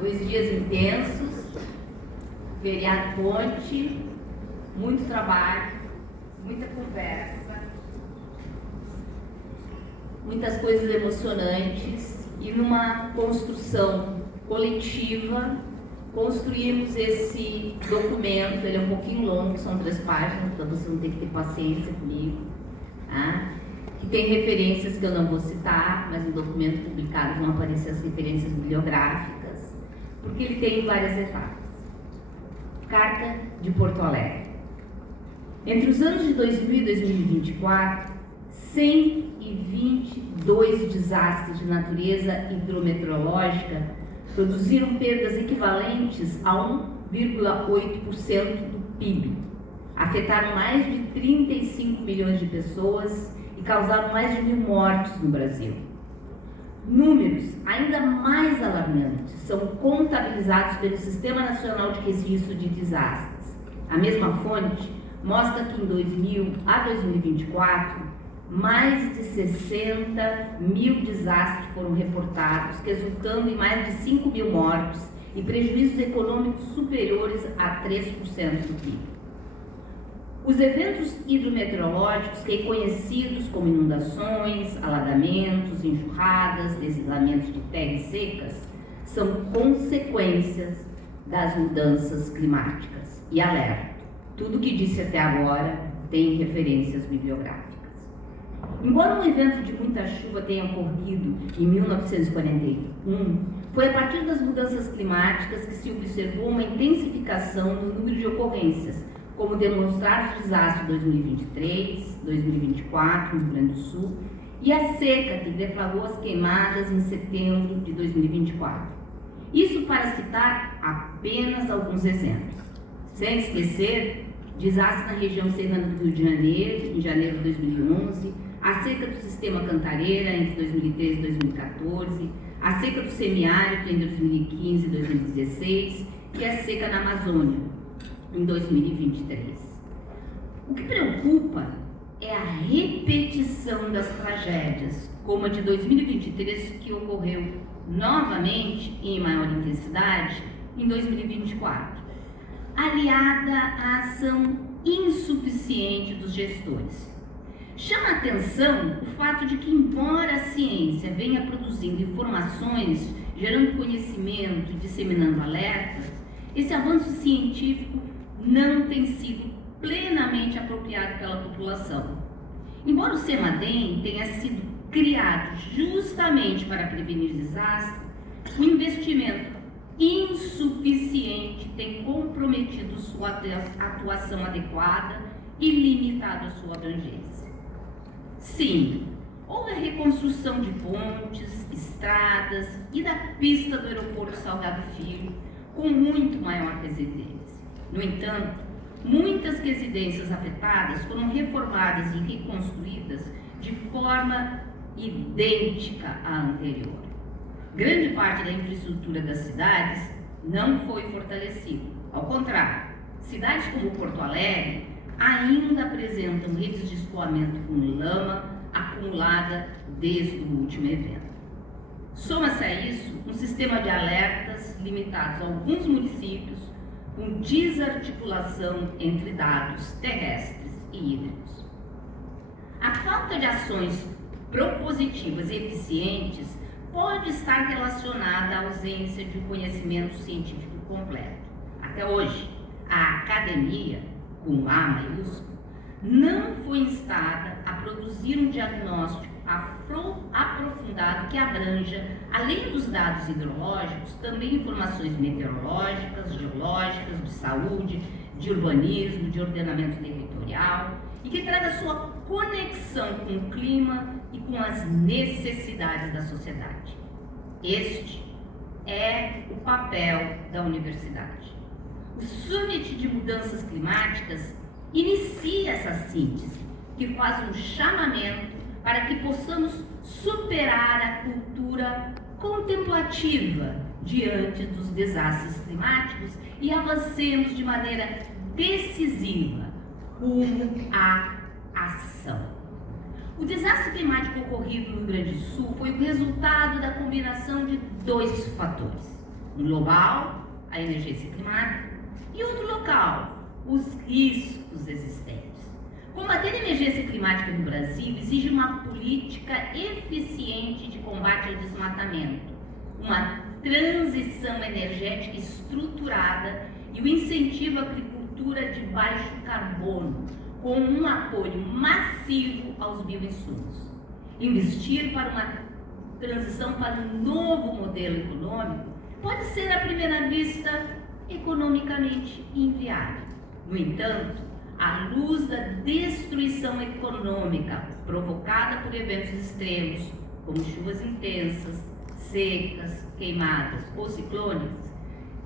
2 dias intensos, feriado ponte, muito trabalho, muita conversa, muitas coisas emocionantes e numa construção coletiva construímos esse documento. Ele é um pouquinho longo, são 3 páginas, então você não tem que ter paciência comigo, tá? Que tem referências que eu não vou citar, mas no documento publicado vão aparecer as referências bibliográficas, porque ele tem várias etapas. Carta de Porto Alegre. Entre os anos de 2000 e 2024, 122 desastres de natureza hidrometeorológica produziram perdas equivalentes a 1,8% do PIB, afetaram mais de 35 milhões de pessoas e causaram mais de 1.000 mortes no Brasil. Números ainda mais alarmantes são contabilizados pelo Sistema Nacional de Registro de Desastres. A mesma fonte mostra que em 2000 a 2024, mais de 60 mil desastres foram reportados, resultando em mais de 5.000 mortes e prejuízos econômicos superiores a 3% do PIB. Os eventos hidrometeorológicos, reconhecidos como inundações, alagamentos, enxurradas, deslizamentos de terras secas, são consequências das mudanças climáticas. E alerta, tudo que disse até agora tem referências bibliográficas. Embora um evento de muita chuva tenha ocorrido em 1941, foi a partir das mudanças climáticas que se observou uma intensificação no número de ocorrências, como demonstraram os desastres de 2023, 2024 no Rio Grande do Sul e a seca que deflagrou as queimadas em setembro de 2024. Isso para citar apenas alguns exemplos. Sem esquecer, desastres na região serrana do Rio de Janeiro, em janeiro de 2011, a seca do sistema Cantareira entre 2013 e 2014, a seca do semiárido entre 2015 e 2016 e a seca na Amazônia em 2023. O que preocupa é a repetição das tragédias, como a de 2023, que ocorreu novamente e em maior intensidade em 2024, aliada à ação insuficiente dos gestores. Chama a atenção o fato de que, embora a ciência venha produzindo informações, gerando conhecimento e disseminando alertas, esse avanço científico não tem sido plenamente apropriado pela população. Embora o CEMADEM tenha sido criado justamente para prevenir desastres, o investimento insuficiente tem comprometido sua atuação adequada e limitado a sua abrangência. Sim, houve a reconstrução de pontes, estradas e da pista do aeroporto Salgado Filho com muito maior resiliência. No entanto, muitas residências afetadas foram reformadas e reconstruídas de forma idêntica à anterior. Grande parte da infraestrutura das cidades não foi fortalecida. Ao contrário, cidades como Porto Alegre ainda apresentam redes de escoamento com lama acumulada desde o último evento. Soma-se a isso um sistema de alertas limitados a alguns municípios, com desarticulação entre dados terrestres e hídricos. A falta de ações propositivas e eficientes pode estar relacionada à ausência de um conhecimento científico completo. Até hoje, a academia, com A maiúsculo, não foi instada a produzir um diagnóstico aprofundado que abranja, além dos dados hidrológicos, também informações meteorológicas, geológicas, de saúde, de urbanismo, de ordenamento territorial, e que traga sua conexão com o clima e com as necessidades da sociedade. Este é o papel da universidade. O Summit de Mudanças Climáticas inicia essa síntese, que faz um chamamento para que possamos superar a cultura contemplativa diante dos desastres climáticos e avancemos de maneira decisiva rumo à ação. O desastre climático ocorrido no Rio Grande do Sul foi o resultado da combinação de 2 fatores. Um global, a emergência climática, e outro local, os riscos existentes. Combater a emergência climática no Brasil exige uma política eficiente de combate ao desmatamento, uma transição energética estruturada e o incentivo à agricultura de baixo carbono, com um apoio massivo aos bioinsumos. Investir para uma transição para um novo modelo econômico pode ser, à primeira vista, economicamente inviável. No entanto, à luz da destruição econômica provocada por eventos extremos, como chuvas intensas, secas, queimadas ou ciclones,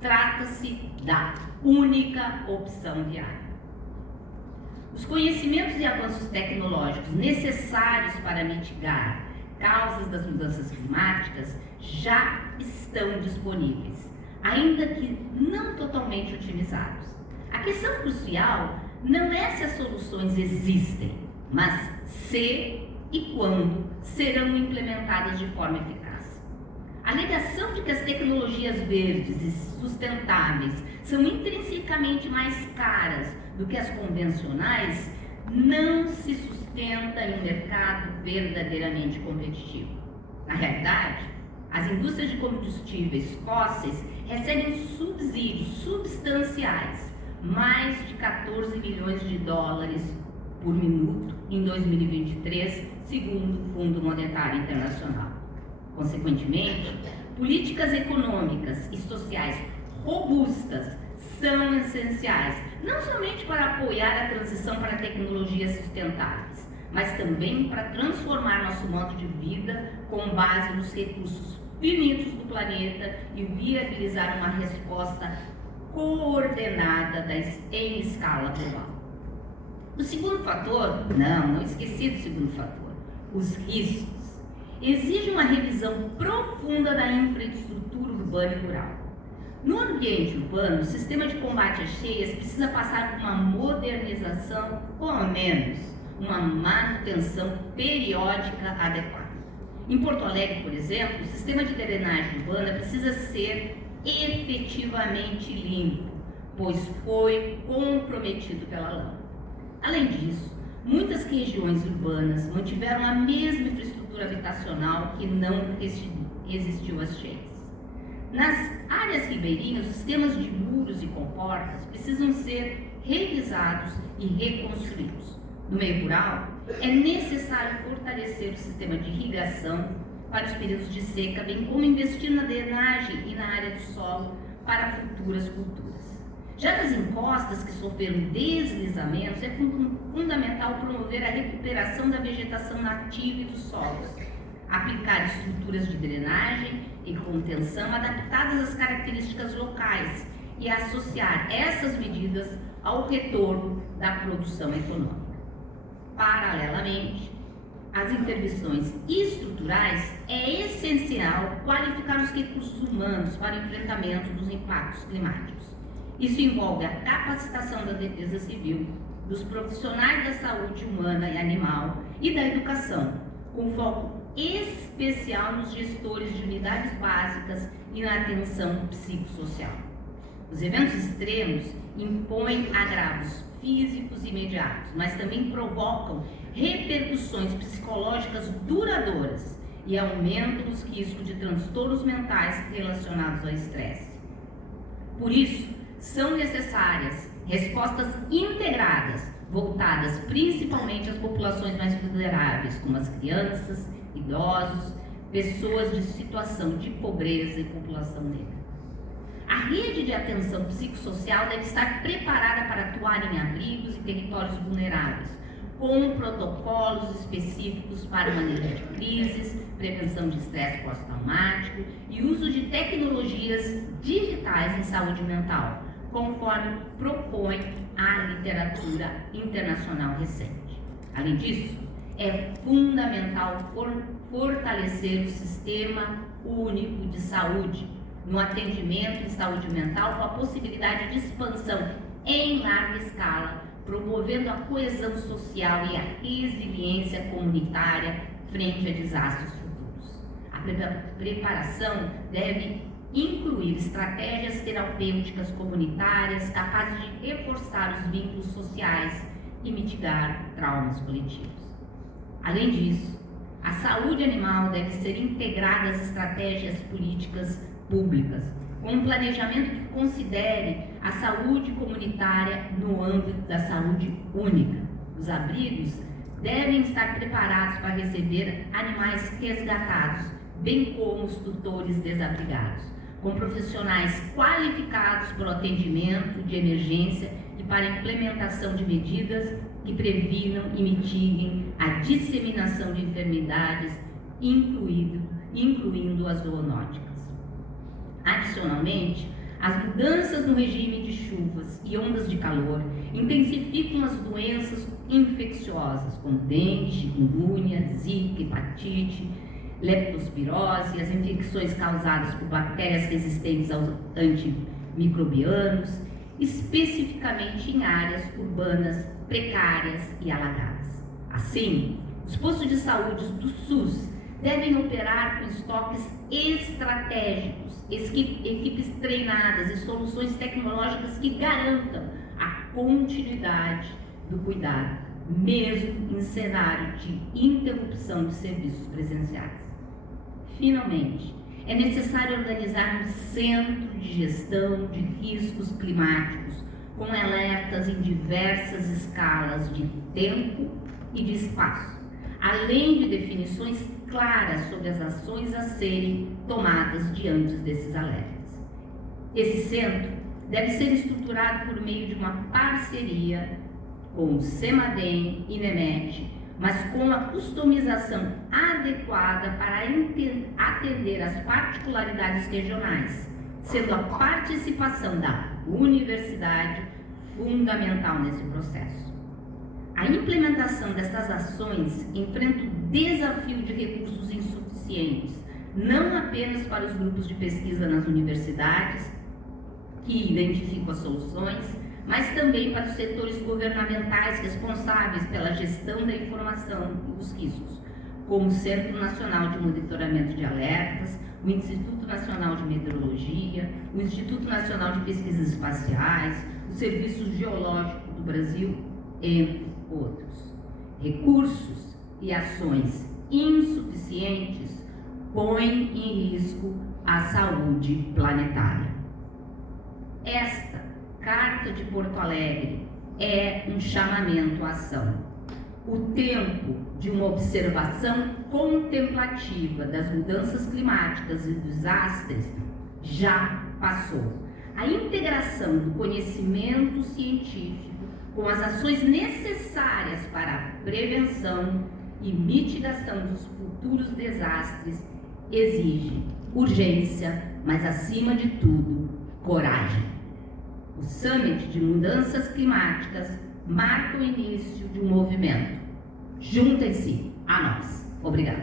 trata-se da única opção viável. Os conhecimentos e avanços tecnológicos necessários para mitigar causas das mudanças climáticas já estão disponíveis, ainda que não totalmente utilizados. A questão crucial não é se as soluções existem, mas se e quando serão implementadas de forma eficaz. A alegação de que as tecnologias verdes e sustentáveis são intrinsecamente mais caras do que as convencionais não se sustenta em um mercado verdadeiramente competitivo. Na realidade, as indústrias de combustíveis fósseis recebem subsídios substanciais, mais de 14 milhões de dólares por minuto em 2023, segundo o Fundo Monetário Internacional. Consequentemente, políticas econômicas e sociais robustas são essenciais, não somente para apoiar a transição para tecnologias sustentáveis, mas também para transformar nosso modo de vida com base nos recursos finitos do planeta e viabilizar uma resposta coordenada em escala global. O segundo fator, não esqueci do segundo fator, os riscos, exige uma revisão profunda da infraestrutura urbana e rural. No ambiente urbano, o sistema de combate às cheias precisa passar por uma modernização, ou ao menos uma manutenção periódica adequada. Em Porto Alegre, por exemplo, o sistema de drenagem urbana precisa ser efetivamente limpo, pois foi comprometido pela lama. Além disso, muitas regiões urbanas mantiveram a mesma infraestrutura habitacional que não resistiu às cheias. Nas áreas ribeirinhas, os sistemas de muros e comportas precisam ser revisados e reconstruídos. No meio rural, é necessário fortalecer o sistema de irrigação para os períodos de seca, bem como investir na drenagem e na área do solo para futuras culturas. Já nas encostas que sofreram deslizamentos, é fundamental promover a recuperação da vegetação nativa e dos solos, aplicar estruturas de drenagem e contenção adaptadas às características locais e associar essas medidas ao retorno da produção econômica. Paralelamente, às intervenções estruturais, é essencial qualificar os recursos humanos para o enfrentamento dos impactos climáticos. Isso envolve a capacitação da defesa civil, dos profissionais da saúde humana e animal e da educação, com foco especial nos gestores de unidades básicas e na atenção psicossocial. Os eventos extremos impõem agravos físicos imediatos, mas também provocam repercussões psicológicas duradouras e aumentam os riscos de transtornos mentais relacionados ao estresse. Por isso, são necessárias respostas integradas, voltadas principalmente às populações mais vulneráveis, como as crianças, idosos, pessoas de situação de pobreza e população negra. A rede de atenção psicossocial deve estar preparada para atuar em abrigos e territórios vulneráveis, com protocolos específicos para manejo de crises, prevenção de estresse pós-traumático e uso de tecnologias digitais em saúde mental, conforme propõe a literatura internacional recente. Além disso, é fundamental fortalecer o Sistema Único de Saúde no atendimento em saúde mental, com a possibilidade de expansão em larga escala, promovendo a coesão social e a resiliência comunitária frente a desastres futuros. A preparação deve incluir estratégias terapêuticas comunitárias capazes de reforçar os vínculos sociais e mitigar traumas coletivos. Além disso, a saúde animal deve ser integrada às estratégias políticas públicas, com um planejamento que considere a saúde comunitária no âmbito da saúde única. Os abrigos devem estar preparados para receber animais resgatados, bem como os tutores desabrigados, com profissionais qualificados para o atendimento de emergência e para a implementação de medidas que previnam e mitiguem a disseminação de enfermidades, incluindo as zoonóticas. Adicionalmente, as mudanças no regime de chuvas e ondas de calor intensificam as doenças infecciosas, como dengue, chikungunya, zika, hepatite, leptospirose, as infecções causadas por bactérias resistentes aos antimicrobianos, especificamente em áreas urbanas precárias e alagadas. Assim, os postos de saúde do SUS devem operar com estoques estratégicos, equipes treinadas e soluções tecnológicas que garantam a continuidade do cuidado, mesmo em cenário de interrupção de serviços presenciais. Finalmente, é necessário organizar um centro de gestão de riscos climáticos com alertas em diversas escalas de tempo e de espaço, além de definições claras sobre as ações a serem tomadas diante desses alertas. Esse centro deve ser estruturado por meio de uma parceria com o CEMADEM e NEMET, mas com a customização adequada para atender às particularidades regionais, sendo a participação da universidade fundamental nesse processo. A implementação dessas ações enfrenta o desafio de recursos insuficientes, não apenas para os grupos de pesquisa nas universidades, que identificam as soluções, mas também para os setores governamentais responsáveis pela gestão da informação e dos riscos, como o Centro Nacional de Monitoramento de Alertas, o Instituto Nacional de Meteorologia, o Instituto Nacional de Pesquisas Espaciais, o Serviço Geológico do Brasil, entre outros. Recursos e ações insuficientes põem em risco a saúde planetária. Esta Carta de Porto Alegre é um chamamento à ação. O tempo de uma observação contemplativa das mudanças climáticas e desastres já passou. A integração do conhecimento científico com as ações necessárias para a prevenção e mitigação dos futuros desastres exige urgência, mas acima de tudo, coragem. O Summit de Mudanças Climáticas marca o início de um movimento. Juntem-se a nós. Obrigada.